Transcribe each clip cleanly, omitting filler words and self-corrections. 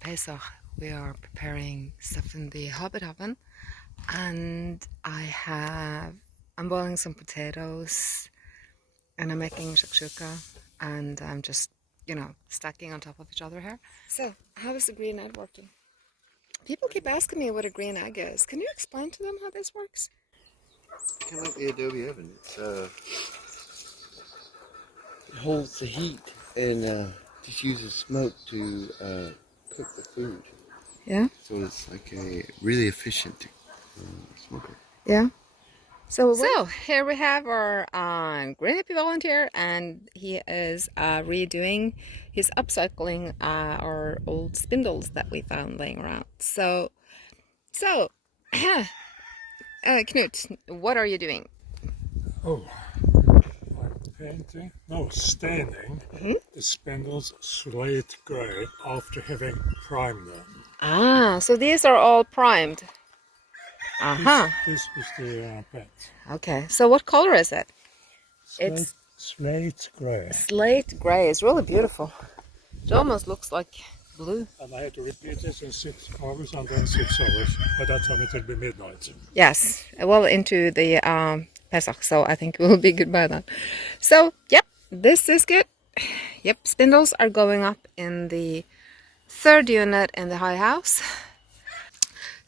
Pesach, we are preparing stuff in the Hobbit oven, and I'm boiling some potatoes, and I'm making shakshuka, and I'm just, stacking on top of each other here. So, how is the green egg working? People keep asking me what a green egg is. Can you explain to them how this works? Kind of like the adobe oven. It holds the heat and just uses smoke to cook the food. Yeah? So it's like a really efficient smoker. Yeah. So here we have our green hippie volunteer, and he is he's upcycling our old spindles that we found laying around. So Knut, what are you doing? Oh, I'm staining the spindles slate grey after having primed them. Ah, so these are all primed. This is the pet. Okay, so what color is it? It's slate grey. slate gray. It's really beautiful. It almost looks like blue. And I had to repeat this in 6 hours and then 6 hours. By that time it will be midnight. Yes, well into the Pesach, so I think we'll be good by then. So, yep, this is good. Yep, spindles are going up in the 3rd unit in the high house.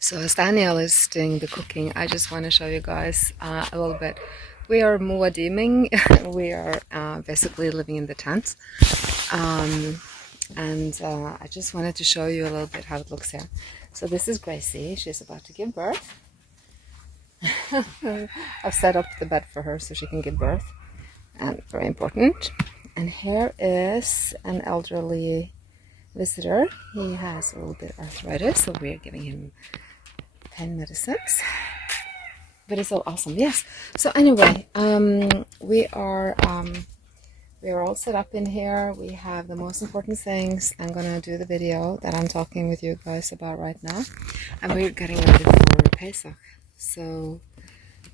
So as Daniel is doing the cooking, I just want to show you guys a little bit. We are muadiming. We are basically living in the tent. I just wanted to show you a little bit how it looks here. So this is Gracie. She's about to give birth. I've set up the bed for her so she can give birth, and very important. And here is an elderly visitor. He has a little bit of arthritis, so we're giving him pain medicines. But it's so awesome. Yes. So anyway, we are all set up in here. We have the most important things. I'm gonna do the video that I'm talking with you guys about right now, and we're getting ready for Pesach. So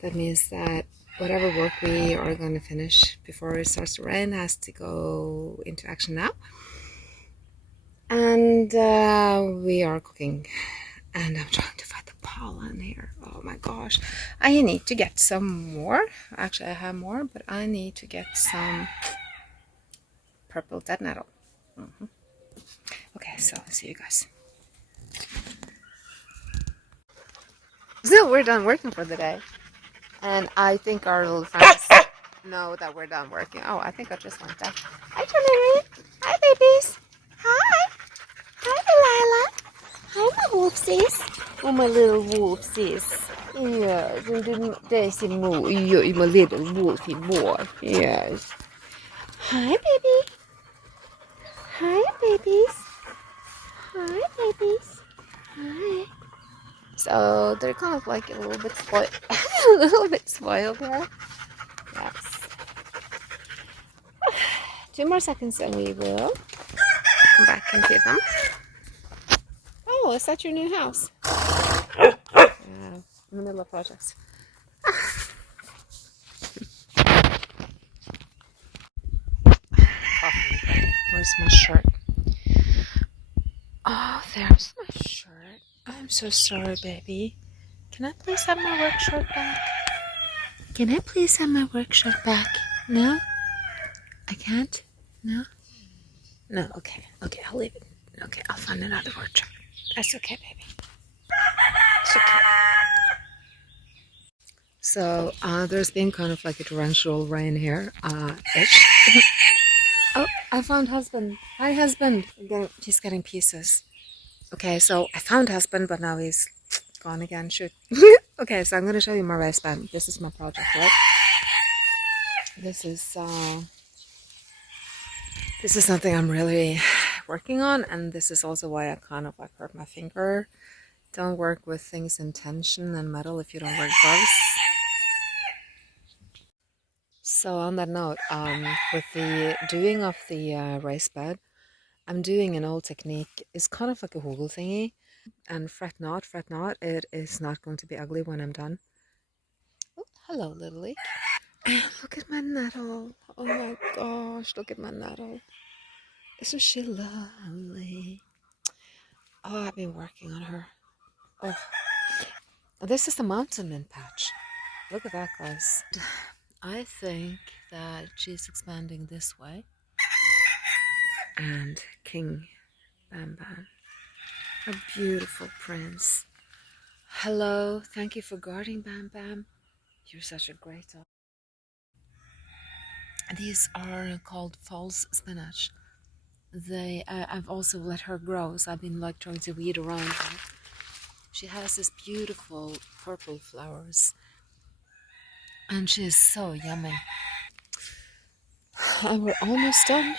that means that whatever work we are going to finish before it starts to rain has to go into action now. And we are cooking, and I'm trying to find the pollen here. Oh my gosh. I need to get some more. Actually, I have more, but I need to get some purple dead nettle. Okay, so I'll see you guys. So we're done working for the day, and I think our little friends know that we're done working. Oh, I think I just went back. Hi, Toneri. Hi, babies. Hi. Hi, Delilah. Hi, my wolfsies. Oh, my little wolfsies. Yes, and there's a my little wolfy boy. Yes. Hi, baby. Hi, babies. Hi, babies. Hi. So they're kind of like a little bit spoiled, here. Yes. 2 more seconds and we will come back and feed them. Oh, is that your new house? Yeah, in the middle of projects. Where's my shirt? Oh, there's my shirt. I'm so sorry, baby. Can I please have my work shirt back? Can I please have my work shirt back? No? I can't? No? No, okay. Okay, I'll leave it. Okay, I'll find another work shirt. That's okay, baby. It's okay. So, there's been kind of like a torrential rain here. Oh, I found husband. Hi, husband. He's getting pieces. Okay, so I found husband, but now he's gone again. Shoot. Okay, so I'm going to show you my rice bed. This is my project, right? This is something I'm really working on, and this is also why I kind of like hurt my finger. Don't work with things in tension and metal if you don't wear gloves. So on that note, with the doing of the raised bed, I'm doing an old technique. It's kind of like a hoggle thingy. And fret not, it is not going to be ugly when I'm done. Oh, hello, little leak. Look at my nettle. Oh my gosh, look at my nettle. Isn't she lovely? Oh, I've been working on her. Oh, this is the mountain mint patch. Look at that, guys. I think that she's expanding this way. And King Bam Bam, a beautiful prince. Hello, thank you for guarding Bam Bam. You're such a great dog. These are called false spinach. I've also let her grow, so I've been like trying to weed around her. She has this beautiful purple flowers, and she is so yummy. And we're almost done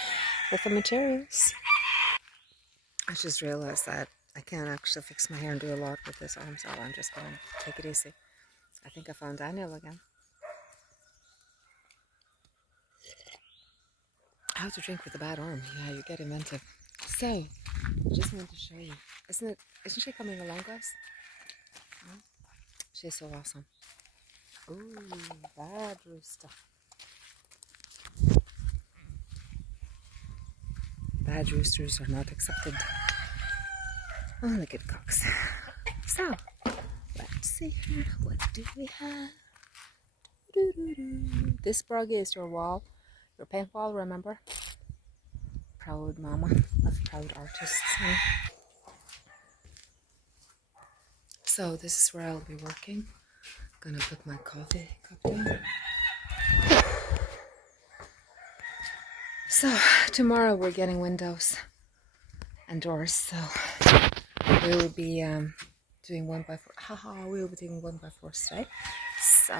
with the materials. I just realized that I can't actually fix my hair and do a lot with this arm, so I'm just gonna take it easy. I think I found Daniel again. How to drink with a bad arm? Yeah, you get inventive. So, I just wanted to show you. Isn't she coming along, guys? Oh, she's so awesome. Ooh, bad rooster. Bad roosters are not accepted. Only good cocks. So, let's see here. What do we have? This brug is your wall, your paint wall, remember? Proud mama of proud artists. So this is where I'll be working. Gonna put my coffee cup down. So tomorrow we're getting windows and doors, so we will be doing 1x4. Haha, we will be doing 1x4 today. So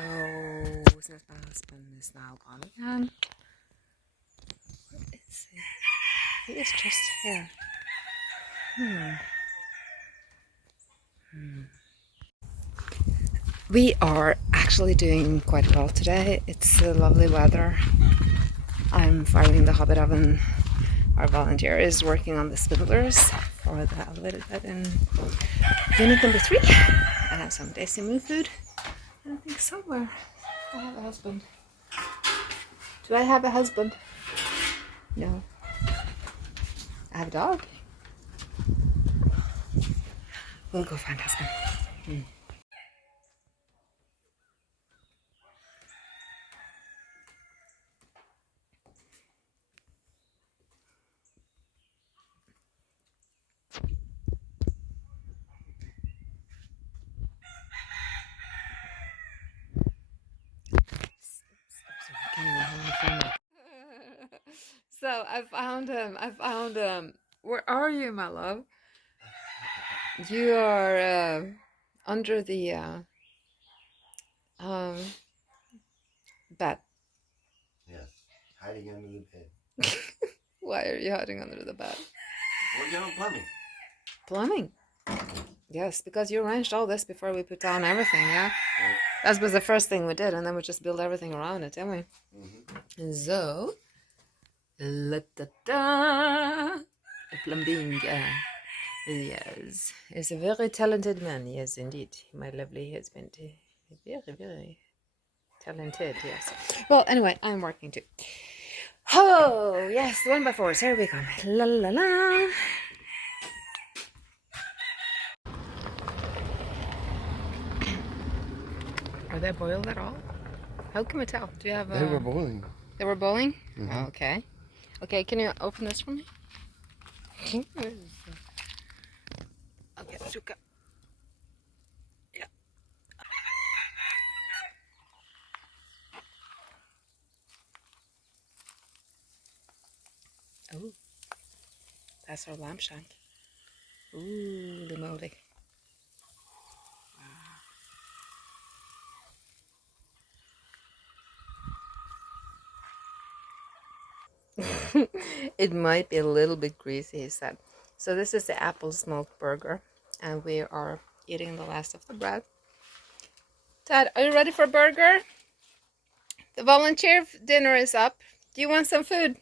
since my husband is now gone again, what is he? He is just here. We are actually doing quite well today. It's lovely weather. I'm firing the hobbit oven. Our volunteer is working on the spindlers for the elevated bed in unit number 3. I have some Daisy Moo food. And I think somewhere I have a husband. Do I have a husband? No. I have a dog. We'll go find husband. So I found him. Where are you, my love? You are under the bed. Yes, hiding under the bed. Why are you hiding under the bed? Working on plumbing. Plumbing? Yes, because you arranged all this before we put down everything, yeah? That was the first thing we did, and then we just built everything around it, didn't we? So, la-da-da! Plumbing, yes. He's a very talented man, yes, indeed. My lovely husband. Very, very talented, yes. Well, anyway, I'm working too. Oh, yes, 1x4s. Here we come. La la la. Are they boiled at all? How can we tell? Do you have They were boiling. They were boiling? Oh, okay. Okay, can you open this for me? Okay, Zuka. Yeah. Oh, that's our lamb shank. Ooh, the moly. It might be a little bit greasy, he said. So this is the apple smoked burger, and we are eating the last of the bread. Dad, are you ready for a burger? The volunteer dinner is up. Do you want some food?